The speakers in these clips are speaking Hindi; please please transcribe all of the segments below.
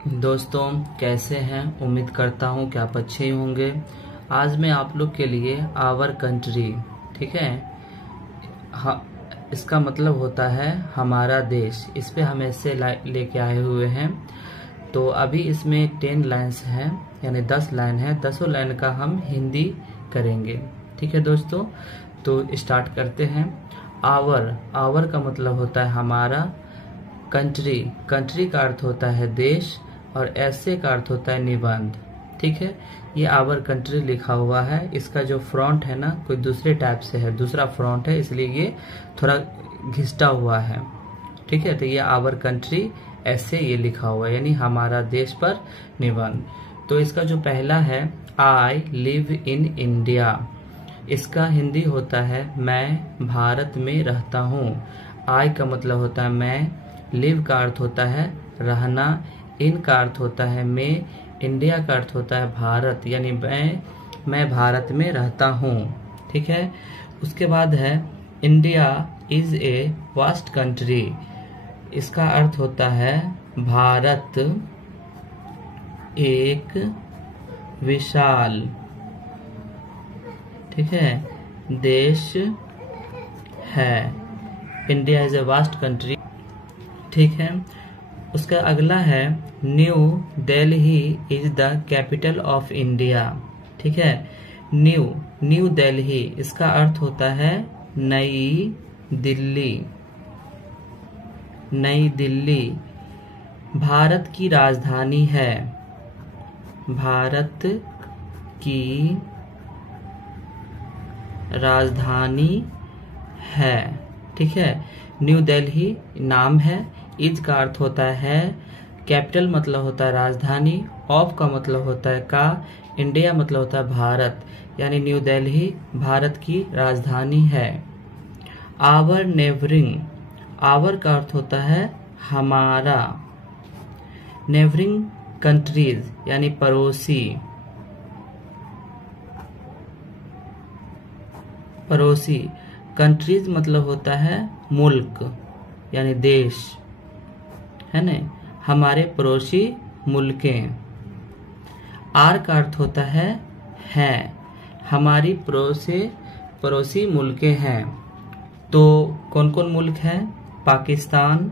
दोस्तों कैसे हैं। उम्मीद करता हूं कि आप अच्छे ही होंगे। आज मैं आप लोग के लिए आवर कंट्री, ठीक है, इसका मतलब होता है हमारा देश। इस पे हम ऐसे लेके आए हुए हैं। तो अभी इसमें 10 लाइन्स हैं, यानी 10 लाइन है। 10 लाइन का हम हिंदी करेंगे, ठीक है दोस्तों। तो स्टार्ट करते हैं। आवर का मतलब होता है हमारा। कंट्री का अर्थ होता है देश, और ऐसे का अर्थ होता है निबंध, ठीक है। ये आवर कंट्री लिखा हुआ है। इसका जो फ्रंट है ना, कोई दूसरे टाइप से है, दूसरा फ्रंट है, इसलिए ये थोड़ा घिसटा हुआ है, ठीक है। तो ये आवर कंट्री ऐसे ये लिखा हुआ है, यानी हमारा देश पर निबंध। तो इसका जो पहला है, आई लिव इन इंडिया, इसका हिंदी होता है मैं भारत में रहता हूँ। आई का मतलब होता है मैं, लिव का अर्थ होता है रहना, इन का अर्थ होता है मैं, इंडिया का अर्थ होता है भारत, यानी मैं भारत में रहता हूँ, ठीक है। उसके बाद है India is a vast country, इसका अर्थ होता है भारत एक विशाल, ठीक है, देश है। India is a vast country, ठीक है। उसका अगला है New Delhi is the capital of India, ठीक है। न्यू दिल्ली, इसका अर्थ होता है नई दिल्ली। नई दिल्ली भारत की राजधानी है। भारत की राजधानी है, ठीक है। न्यू दिल्ली नाम है। इज का अर्थ होता है कैपिटल, मतलब होता है राजधानी। ऑफ का मतलब होता है का। इंडिया मतलब होता है भारत, यानी न्यू दिल्ली भारत की राजधानी है। आवर नेबरिंग, आवर का अर्थ होता है हमारा। नेबरिंग कंट्रीज यानी पड़ोसी। कंट्रीज मतलब होता है मुल्क, यानी देश, है न। हमारे पड़ोसी मुल्कें। आर का अर्थ होता है हमारी पड़ोसी मुल्कें हैं। तो कौन कौन मुल्क हैं? पाकिस्तान,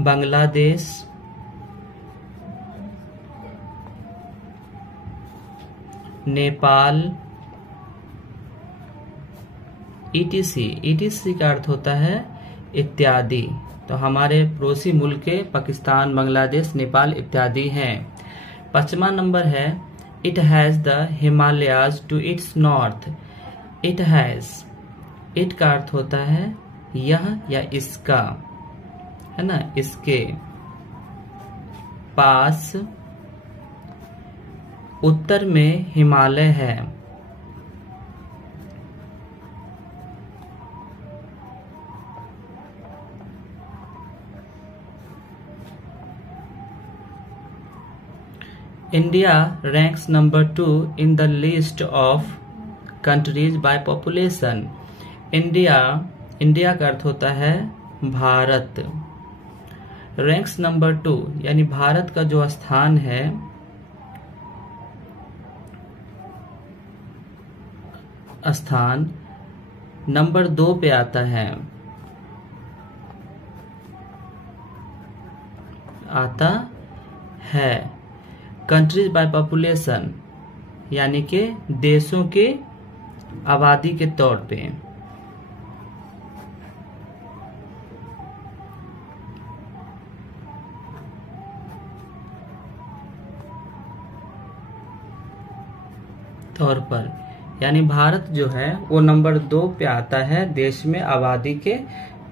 बांग्लादेश, नेपाल, ETC का अर्थ होता है इत्यादि। तो हमारे पड़ोसी मुल्क के पाकिस्तान, बांग्लादेश, नेपाल इत्यादि हैं। 5वां नंबर है it has the Himalayas to its north. It has, it का अर्थ होता है यह या इसका, है ना, इसके पास उत्तर में हिमालय है। India ranks number 2 in the list of countries by population. India का अर्थ होता है भारत। रैंक्स नंबर 2 यानी भारत का जो स्थान है, स्थान नंबर 2 पे आता है कंट्रीज बाय पॉपुलेशन, यानी कि देशों के आबादी के तौर पे। यानी भारत जो है वो नंबर 2 पे आता है देश में आबादी के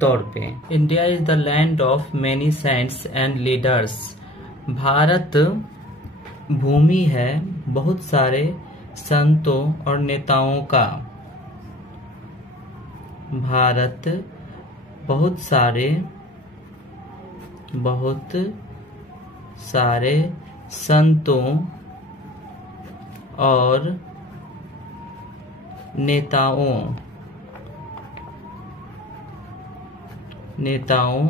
तौर पे। India is the land of many saints and leaders. Bharat भूमि है बहुत सारे संतों और नेताओं का। भारत बहुत सारे संतों और नेताओं नेताओं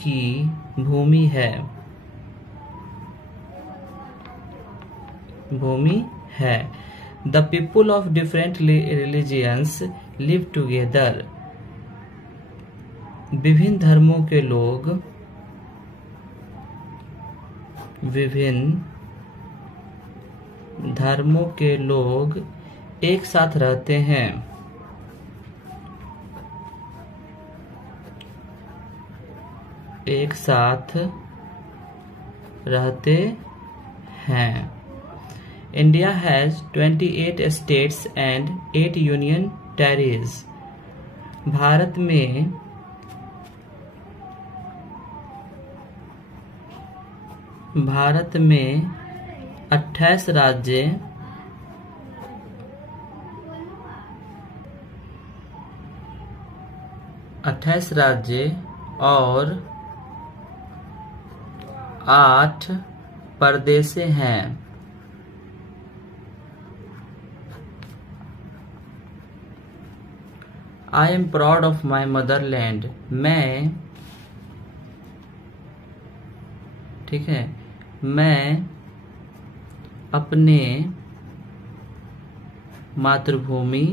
की भूमि है। The people of different religions live together. विभिन्न धर्मों के लोग एक साथ रहते हैं। India has 28 states and 8 union territories. Bharat में 28 राज्य और 8 प्रदेश हैं। I am proud of my motherland. मैं अपने मातृभूमि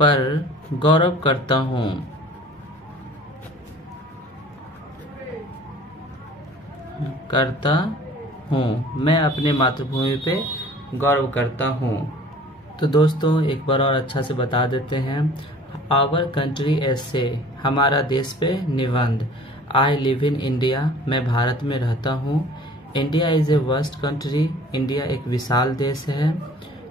पर गौरव करता हूँ। मैं अपने मातृभूमि पे गौरव करता हूँ। तो दोस्तों एक बार और अच्छा से बता देते हैं। आवर कंट्री ऐसे, हमारा देश पे निबंध। आई लिव इन इंडिया, मैं भारत में रहता हूँ। India is a vast country, India एक विशाल देश है।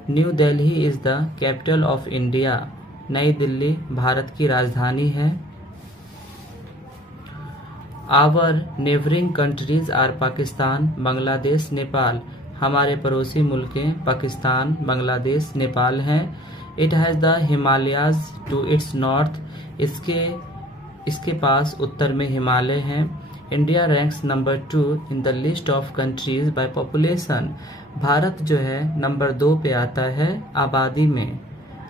New Delhi is the capital of India, Nai Delhi Bharat की राजधानी है। Our neighbouring countries are Pakistan, Bangladesh, Nepal. हमारे पड़ोसी मुल्कें पाकिस्तान, बांग्लादेश, नेपाल हैं। It has the Himalayas to its north, इसके पास उत्तर में हिमालय हैं। India ranks number 2 in the list of countries by population. Bharat जो है नंबर 2 पे आता है आबादी में।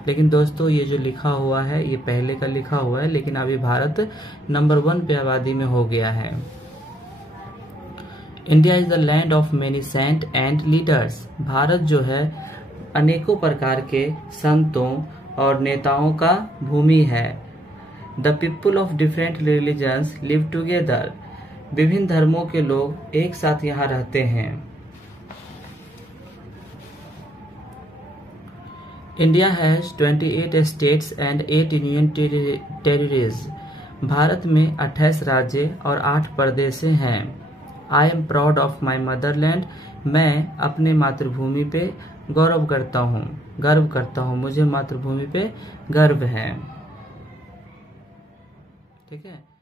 लेकिन दोस्तों ये जो लिखा हुआ है ये पहले का लिखा हुआ है, लेकिन अभी भारत नंबर 1 पे आबादी में हो गया है। India is the land of many saint and leaders. Bharat जो है अनेकों प्रकार के संतों और नेताओं का भूमि है। The people of different religions live together. विभिन्न धर्मों के लोग एक साथ यहाँ रहते हैं। India has 28 states and 8 union territories. Bharat में 28 राज्य और 8 प्रदेश हैं। I am proud of my Motherland. मैं अपने मातृभूमि पे गर्व करता हूँ। मुझे मातृभूमि पे गर्व है। ठीक है।